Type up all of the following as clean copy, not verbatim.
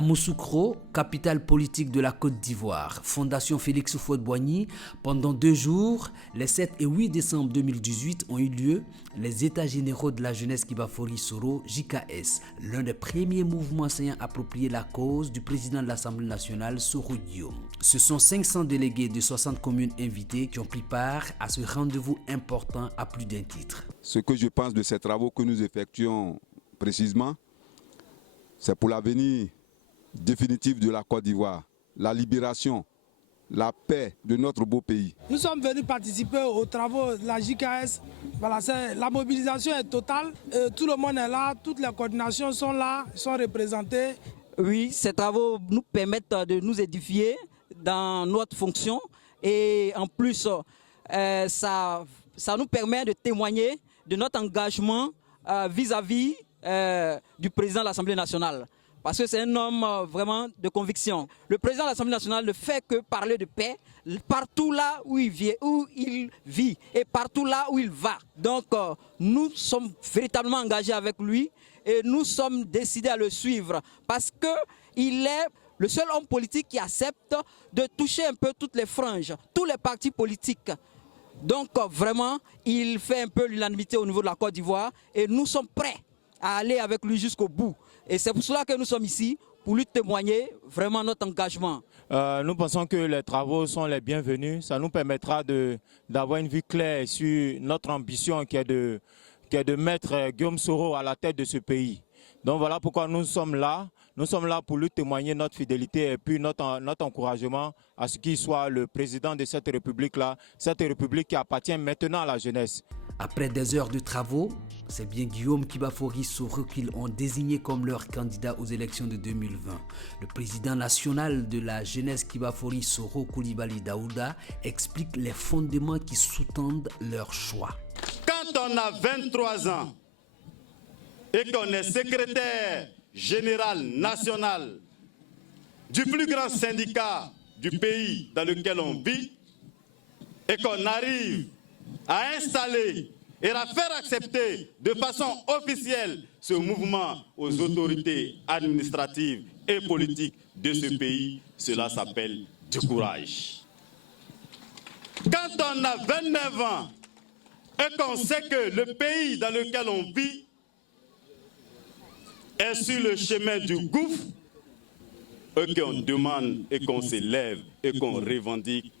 Yamoussoukro, capitale politique de la Côte d'Ivoire, Fondation Félix Houphouët-Boigny, pendant 2 jours, les 7 et 8 décembre 2018, ont eu lieu les États généraux de la jeunesse Kibafori Soro, JKS, l'un des premiers mouvements ayant approprié la cause du président de l'Assemblée nationale, Soro Guillaume. Ce sont 500 délégués de 60 communes invitées qui ont pris part à ce rendez-vous important à plus d'un titre. Ce que je pense de ces travaux que nous effectuons précisément, c'est pour l'avenir définitif de la Côte d'Ivoire, la libération, la paix de notre beau pays. Nous sommes venus participer aux travaux de la JKS. Voilà, la mobilisation est totale, tout le monde est là, toutes les coordinations sont là, sont représentées. Oui, ces travaux nous permettent de nous édifier dans notre fonction et en plus, ça nous permet de témoigner de notre engagement vis-à-vis du président de l'Assemblée nationale. Parce que c'est un homme vraiment de conviction. Le président de l'Assemblée nationale ne fait que parler de paix partout là où il vit et partout là où il va. Donc nous sommes véritablement engagés avec lui et nous sommes décidés à le suivre parce qu'il est le seul homme politique qui accepte de toucher un peu toutes les franges, tous les partis politiques. Donc vraiment, il fait un peu l'unanimité au niveau de la Côte d'Ivoire et nous sommes prêts à aller avec lui jusqu'au bout. Et c'est pour cela que nous sommes ici, pour lui témoigner vraiment notre engagement. Nous pensons que les travaux sont les bienvenus. Ça nous permettra d'avoir une vue claire sur notre ambition qui est de mettre Guillaume Soro à la tête de ce pays. Donc voilà pourquoi nous sommes là. Nous sommes là pour lui témoigner notre fidélité et puis notre encouragement à ce qu'il soit le président de cette République-là, cette République qui appartient maintenant à la jeunesse. Après des heures de travaux, c'est bien Guillaume Kibafori Soro qu'ils ont désigné comme leur candidat aux élections de 2020. Le président national de la jeunesse Kibafori Soro, Koulibaly Daouda, explique les fondements qui sous-tendent leur choix. Quand on a 23 ans et qu'on est secrétaire général national du plus grand syndicat du pays dans lequel on vit et qu'on arrive à installer et à faire accepter de façon officielle ce mouvement aux autorités administratives et politiques de ce pays, cela s'appelle du courage. Quand on a 29 ans et qu'on sait que le pays dans lequel on vit est sur le chemin du gouffre, et qu'on demande et qu'on s'élève et qu'on revendique,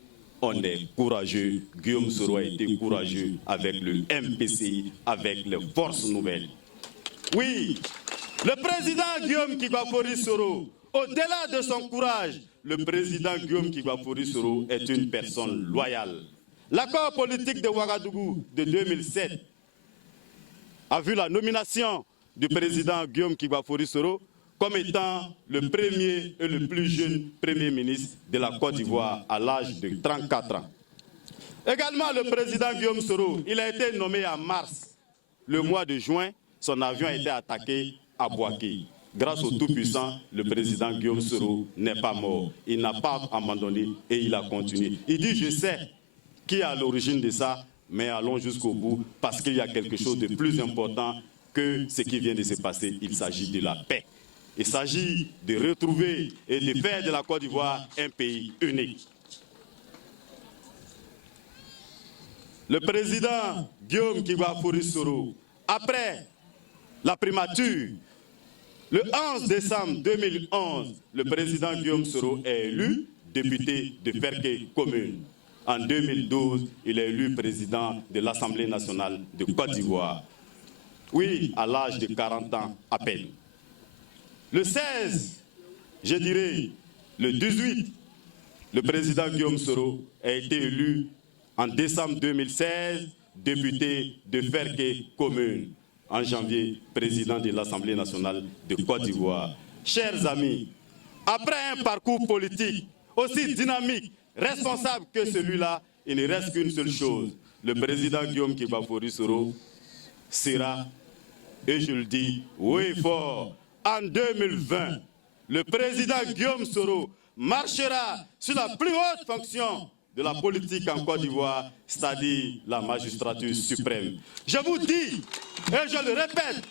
on est courageux. Guillaume Soro a été courageux avec le MPCI, avec les forces nouvelles. Oui, le président Guillaume Kibafori Soro, au-delà de son courage, le président Guillaume Kibafori Soro est une personne loyale. L'accord politique de Ouagadougou de 2007 a vu la nomination du président Guillaume Kibafori Soro comme étant le premier et le plus jeune premier ministre de la Côte d'Ivoire à l'âge de 34 ans. Également, le président Guillaume Soro, il a été nommé en mars. Le mois de juin, son avion a été attaqué à Bouaké. Grâce au Tout-Puissant, le président Guillaume Soro n'est pas mort. Il n'a pas abandonné et il a continué. Il dit, je sais qui est à l'origine de ça, mais allons jusqu'au bout parce qu'il y a quelque chose de plus important que ce qui vient de se passer. Il s'agit de la paix. Il s'agit de retrouver et de faire de la Côte d'Ivoire un pays unique. Le président Guillaume Kibafori Soro, après la primature, le 11 décembre 2011, le président Guillaume Soro est élu député de Ferké commune. En 2012, il est élu président de l'Assemblée nationale de Côte d'Ivoire. Oui, à l'âge de 40 ans à peine. Le 16, je dirais, le 18, le président Guillaume Soro a été élu en décembre 2016, député de Ferké commune. En janvier, président de l'Assemblée nationale de Côte d'Ivoire. Chers amis, après un parcours politique aussi dynamique, responsable que celui-là, il ne reste qu'une seule chose. Le président Guillaume Kibafori Soro sera, et je le dis haut et fort, en 2020, le président Guillaume Soro marchera sur la plus haute fonction de la politique en Côte d'Ivoire, c'est-à-dire la magistrature suprême. Je vous dis, et je le répète,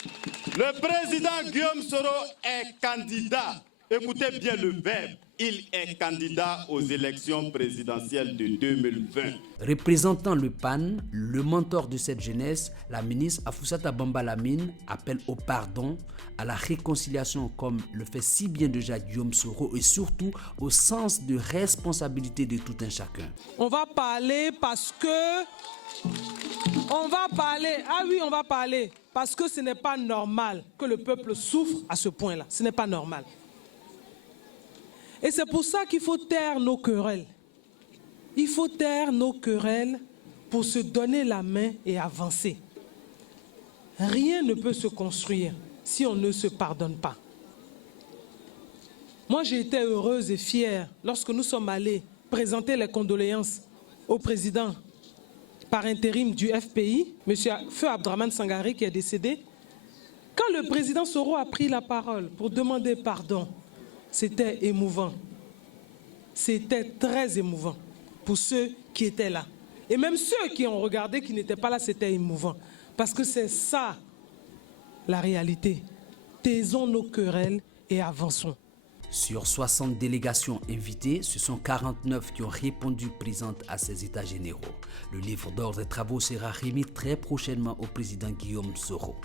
le président Guillaume Soro est candidat Écoutez bien le verbe. Il est candidat aux élections présidentielles de 2020. Représentant le PAN, le mentor de cette jeunesse, la ministre Afoussata Bamba Lamine appelle au pardon, à la réconciliation comme le fait si bien déjà Guillaume Soro et surtout au sens de responsabilité de tout un chacun. On va parler parce que... On va parler parce que ce n'est pas normal que le peuple souffre à ce point-là. Ce n'est pas normal. Et c'est pour ça qu'il faut taire nos querelles. Il faut taire nos querelles pour se donner la main et avancer. Rien ne peut se construire si on ne se pardonne pas. Moi, j'ai été heureuse et fière lorsque nous sommes allés présenter les condoléances au président par intérim du FPI, M. Feu Abdraman Sangari, qui est décédé. Quand le président Soro a pris la parole pour demander pardon, c'était émouvant. C'était très émouvant pour ceux qui étaient là. Et même ceux qui ont regardé, qui n'étaient pas là, c'était émouvant. Parce que c'est ça, la réalité. Taisons nos querelles et avançons. Sur 60 délégations invitées, ce sont 49 qui ont répondu présentes à ces états généraux. Le livre d'ordre des travaux sera remis très prochainement au président Guillaume Soro.